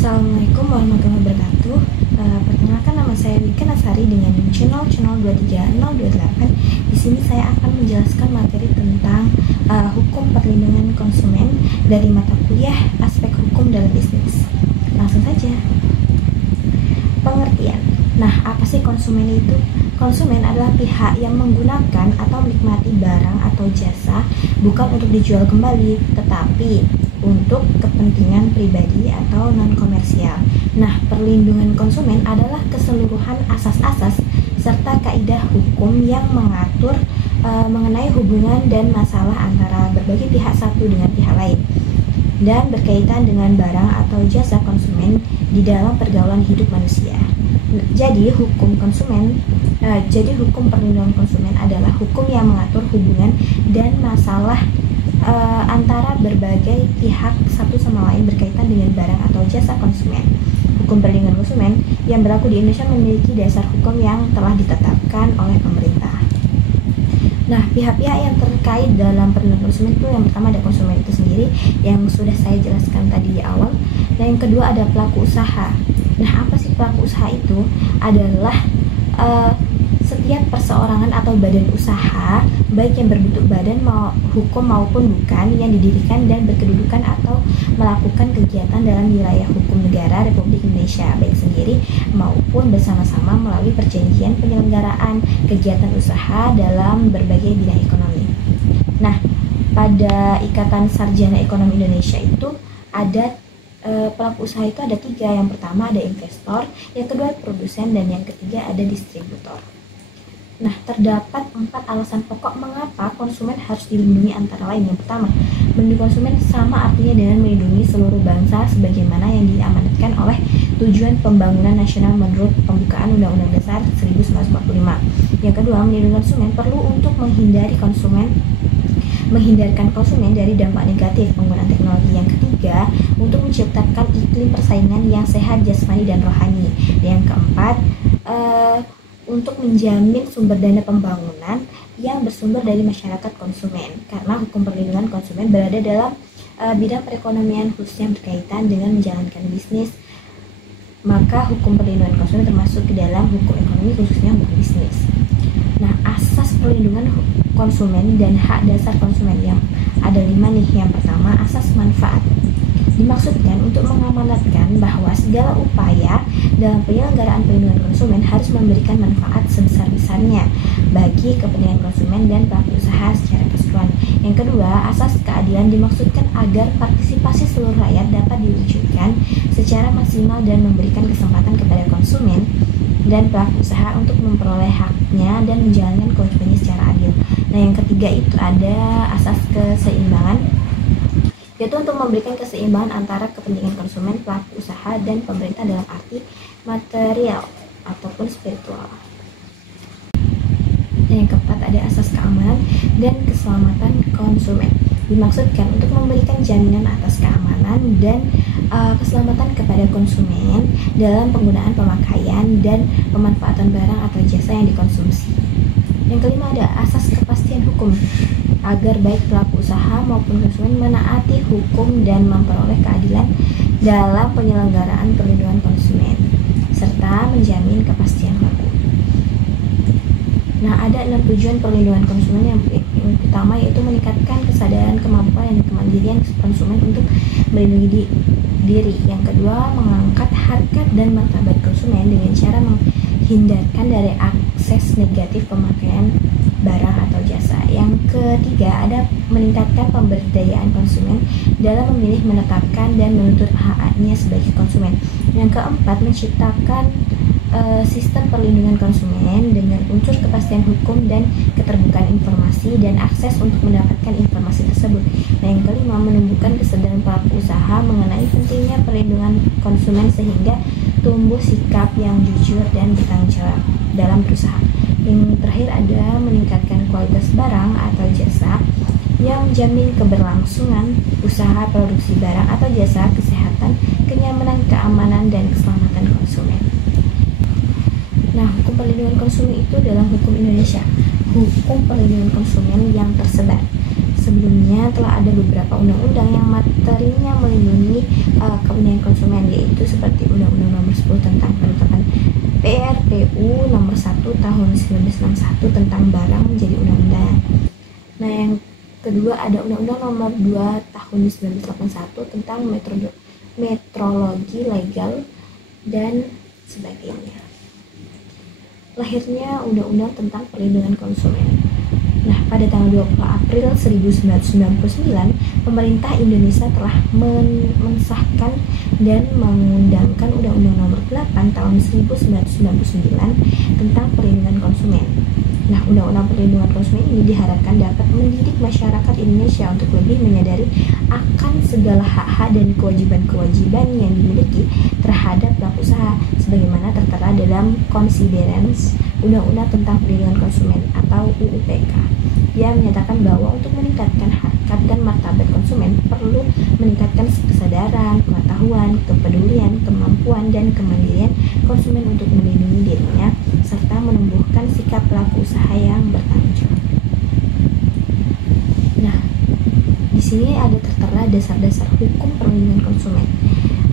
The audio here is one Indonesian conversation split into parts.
Assalamualaikum warahmatullahi wabarakatuh. Perkenalkan, nama saya Wika Nasari dengan channel 23028. Di sini saya akan menjelaskan materi tentang hukum perlindungan konsumen dari mata kuliah aspek hukum dalam bisnis. Langsung saja. Pengertian. Nah, apa sih konsumen itu? Konsumen adalah pihak yang menggunakan atau menikmati barang atau jasa bukan untuk dijual kembali, tetapi untuk kepentingan pribadi atau non-komersial. Nah, perlindungan konsumen adalah keseluruhan asas-asas serta kaidah hukum yang mengatur mengenai hubungan dan masalah antara berbagai pihak satu dengan pihak lain dan berkaitan dengan barang atau jasa konsumen di dalam pergaulan hidup manusia. Jadi hukum perlindungan konsumen adalah hukum yang mengatur hubungan dan masalah antara berbagai pihak satu sama lain berkaitan dengan barang atau jasa konsumen. Hukum perlindungan konsumen yang berlaku di Indonesia memiliki dasar hukum yang telah ditetapkan oleh pemerintah. Nah, pihak-pihak yang terkait dalam perlindungan konsumen itu yang pertama ada konsumen itu sendiri yang sudah saya jelaskan tadi di awal. Dan yang kedua ada pelaku usaha. Nah, apa sih pelaku usaha itu? Adalah setiap perseorangan atau badan usaha, baik yang berbentuk badan hukum maupun bukan, yang didirikan dan berkedudukan atau melakukan kegiatan dalam wilayah hukum negara Republik Indonesia, baik sendiri maupun bersama-sama melalui perjanjian penyelenggaraan kegiatan usaha dalam berbagai bidang ekonomi. Nah, pada Ikatan Sarjana Ekonomi Indonesia itu ada pelaku usaha itu ada 3. Yang pertama ada investor, yang kedua produsen, dan yang ketiga ada distributor. Nah, terdapat 4 alasan pokok mengapa konsumen harus dilindungi, antara lain yang pertama, melindungi konsumen sama artinya dengan melindungi seluruh bangsa sebagaimana yang diamanatkan oleh Tujuan Pembangunan Nasional menurut pembukaan Undang-Undang Dasar 1945. Yang kedua, melindungi konsumen perlu untuk menghindarkan konsumen dari dampak negatif penggunaan teknologi. Yang ketiga, untuk menciptakan iklim persaingan yang sehat jasmani dan rohani. Dan yang keempat, untuk menjamin sumber dana pembangunan yang bersumber dari masyarakat konsumen, karena hukum perlindungan konsumen berada dalam bidang perekonomian khususnya berkaitan dengan menjalankan bisnis, maka hukum perlindungan konsumen termasuk ke dalam hukum ekonomi khususnya hukum bisnis. Nah, asas perlindungan konsumen dan hak dasar konsumen yang ada 5 nih. Yang pertama, asas manfaat. Dimaksudkan untuk mengamanatkan bahwa segala upaya dalam penyelenggaraan perlindungan konsumen harus memberikan manfaat sebesar-besarnya bagi kepentingan konsumen dan pelaku usaha secara keseluruhan. Yang kedua, asas keadilan dimaksudkan agar partisipasi seluruh rakyat dapat diwujudkan secara maksimal dan memberikan kesempatan kepada konsumen dan pelaku usaha untuk memperoleh haknya dan menjalankan kewajibannya secara adil. Nah, yang ketiga itu ada asas keseimbangan, yaitu untuk memberikan keseimbangan antara kepentingan konsumen, pelaku usaha, dan pemerintah dalam arti material ataupun spiritual. Dan yang keempat ada asas keamanan dan keselamatan konsumen. Dimaksudkan untuk memberikan jaminan atas keamanan dan keselamatan kepada konsumen dalam penggunaan, pemakaian, dan pemanfaatan barang atau jasa yang dikonsumsi. Yang kelima ada asas kepastian hukum, agar baik pelaku usaha maupun konsumen menaati hukum dan memperoleh keadilan dalam penyelenggaraan perlindungan konsumen, serta menjamin kepastian hukum. Nah, ada 6 tujuan perlindungan konsumen. Yang pertama yaitu meningkatkan kesadaran, kemampuan, dan kemandirian konsumen untuk melindungi diri. Yang kedua, mengangkat harkat dan martabat konsumen dengan cara menghindarkan dari akses negatif pemakaian barang atau jasa. Yang ketiga ada meningkatkan pemberdayaan konsumen dalam memilih, menetapkan, dan menuntut hak-haknya sebagai konsumen. Yang keempat, menciptakan sistem perlindungan konsumen dengan unsur kepastian hukum dan keterbukaan informasi dan akses untuk mendapatkan informasi tersebut. Nah, yang kelima, menumbuhkan kesadaran pelaku usaha mengenai pentingnya perlindungan konsumen sehingga tumbuh sikap yang jujur dan bertanggung jawab dalam berusaha. Yang terakhir ada meningkatkan kualitas barang atau jasa yang menjamin keberlangsungan usaha produksi barang atau jasa, kesehatan, kenyamanan, keamanan, dan keselamatan konsumen. Nah, hukum perlindungan konsumen itu dalam hukum Indonesia, hukum perlindungan konsumen yang tersebar sebelumnya telah ada beberapa undang-undang yang materinya melindungi kepentingan konsumen, yaitu seperti Undang-Undang Nomor 10 tentang penetapan PRPU Nomor 1 Tahun 1961 tentang barang menjadi undang-undang. Nah, yang kedua ada Undang-Undang Nomor 2 Tahun 1981 tentang metrologi legal dan sebagainya. Lahirnya Undang-Undang tentang Perlindungan Konsumen. Nah, pada tanggal 20 April 1999, pemerintah Indonesia telah mensahkan dan mengundangkan Undang-Undang Nomor 8 Tahun 1999 tentang Perlindungan Konsumen. Nah, Undang-Undang Perlindungan Konsumen ini diharapkan dapat mendidik masyarakat Indonesia untuk lebih menyadari akan segala hak-hak dan kewajiban-kewajiban yang dimiliki terhadap pelaku usaha, sebagaimana tertera dalam Considerance Undang-Undang tentang Perlindungan Konsumen atau UUPK. Dia menyatakan bahwa untuk meningkatkan harkat dan martabat konsumen perlu meningkatkan kesadaran, pengetahuan, kepedulian, kemampuan, dan kemandirian konsumen untuk melindungi dirinya serta menumbuhkan sikap pelaku usaha yang bertanggung jawab. Nah, di sini ada tertera dasar-dasar hukum perlindungan konsumen.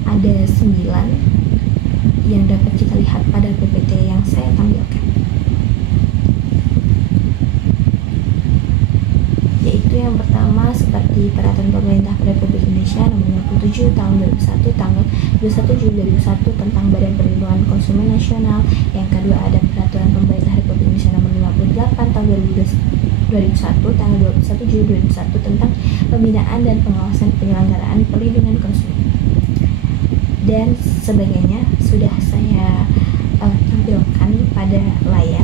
Ada 9 yang dapat kita lihat pada PPT yang saya tampilkan. Yaitu yang pertama seperti Peraturan Pemerintah Republik Indonesia Nomor 57 Tahun 2001 tanggal 21 Juli 2001 tentang Badan Perlindungan Konsumen Nasional. Yang kedua ada Peraturan Pemerintah Republik Indonesia Nomor 58 Tahun 2001 tanggal 21 Juli 2001 tentang pembinaan dan pengawasan penyelenggaraan perlindungan konsumen. Dan sebagainya sudah saya tampilkan pada layar.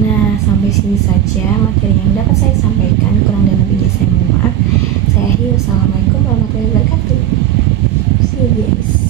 Nah, sampai sini saja materi yang dapat saya sampaikan. Kurang dan lebihnya saya mohon maaf. Saya akhiri. Wassalamualaikum warahmatullahi wabarakatuh. See you guys.